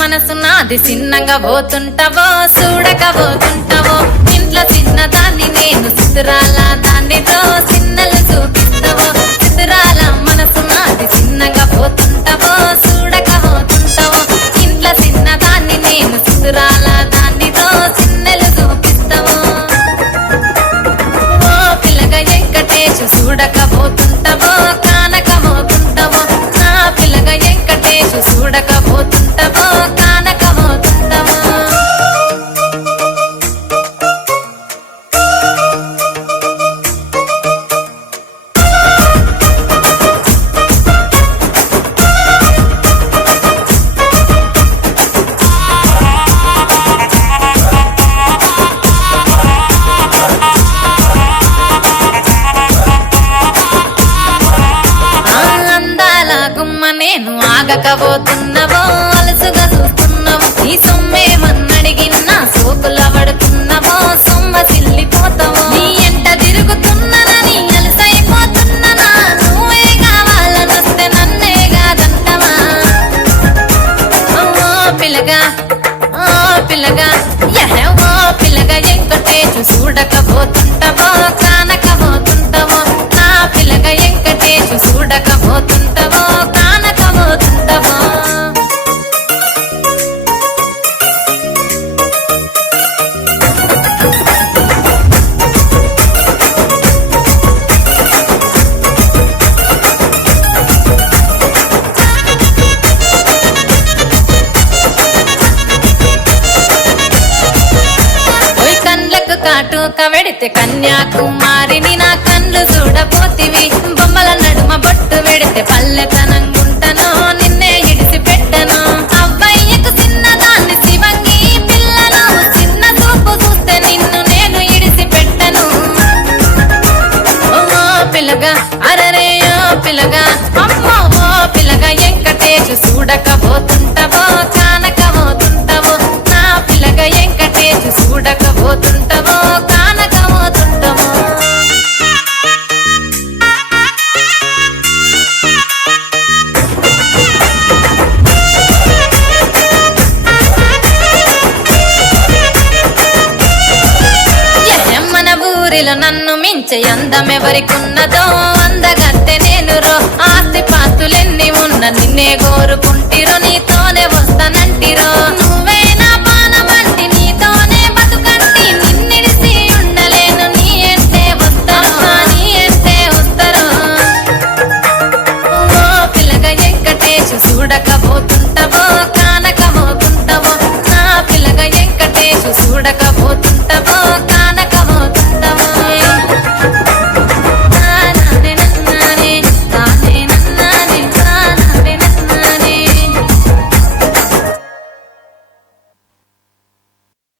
మనసు నాది చిన్నగా పోతుంటావో చూడకపోతుంటావో ఇంట్లో చిన్న దాన్ని నేను చిత్రాల దానితో చిన్నలు చూపిస్తావో చిత్రాల మనసు నాది చిన్నగా పోతుంటావో చూడకపోతుంటావో ఇంట్లో చిన్న దాన్ని నేను చిత్రాల దానితో చిన్నలు చూపిస్తావో ఓ పిల్లగా వెంకటేశు చూడకపోతుంటావో కానకపోతుంటావో నా పిల్లగా వెంకటేశు చూడకపోతుంటావో నేను ఆగకపోతున్నావో అలసుగా చూస్తున్నావో ఈ సొమ్మేమన్నడిగిన్నా సోకుల పడుతున్నావో సొమ్మ సిల్లిపోతావో నీ ఎంట తిరుగుతున్నానని అలసైపోతున్నానా నువ్వే కావాలనొస్తే నన్నే కాదంటవా ఓ పిల్లగా ఓ పిల్లగా ఓ పిల్లగా వెంకటేశు చూడకపోతుంటావో కానకపోతుంటావో నా పిల్లగా వెంకటేశు చూడకపోతుంటావో కాటుక వెడితే కన్యాకుమారిని నా కళ్ళు చూడపోతివి బొమ్మల నడుమ బొట్టు వెడితే పల్లెతనంగుంటను నిన్నే ఇడిసి పెట్టను అబ్బాయికు చిన్నదాన్ని శివంగి పిల్లను చిన్న చూపు చూస్తే నిన్ను నేను ఇడిసి పెట్టను ఓ పిల్లగా అరరే ఓ పిల్లగా అమ్మో ఓ పిల్లగా వెంకటేశు చూడకపోతుంటావో కానకపోతుంటావో నా పిల్లగా వెంకటేశు చూడకపోతుంటావో కానకపోతుంటావో మన ఊరిలో నన్ను మించే అందమెవరికున్నదో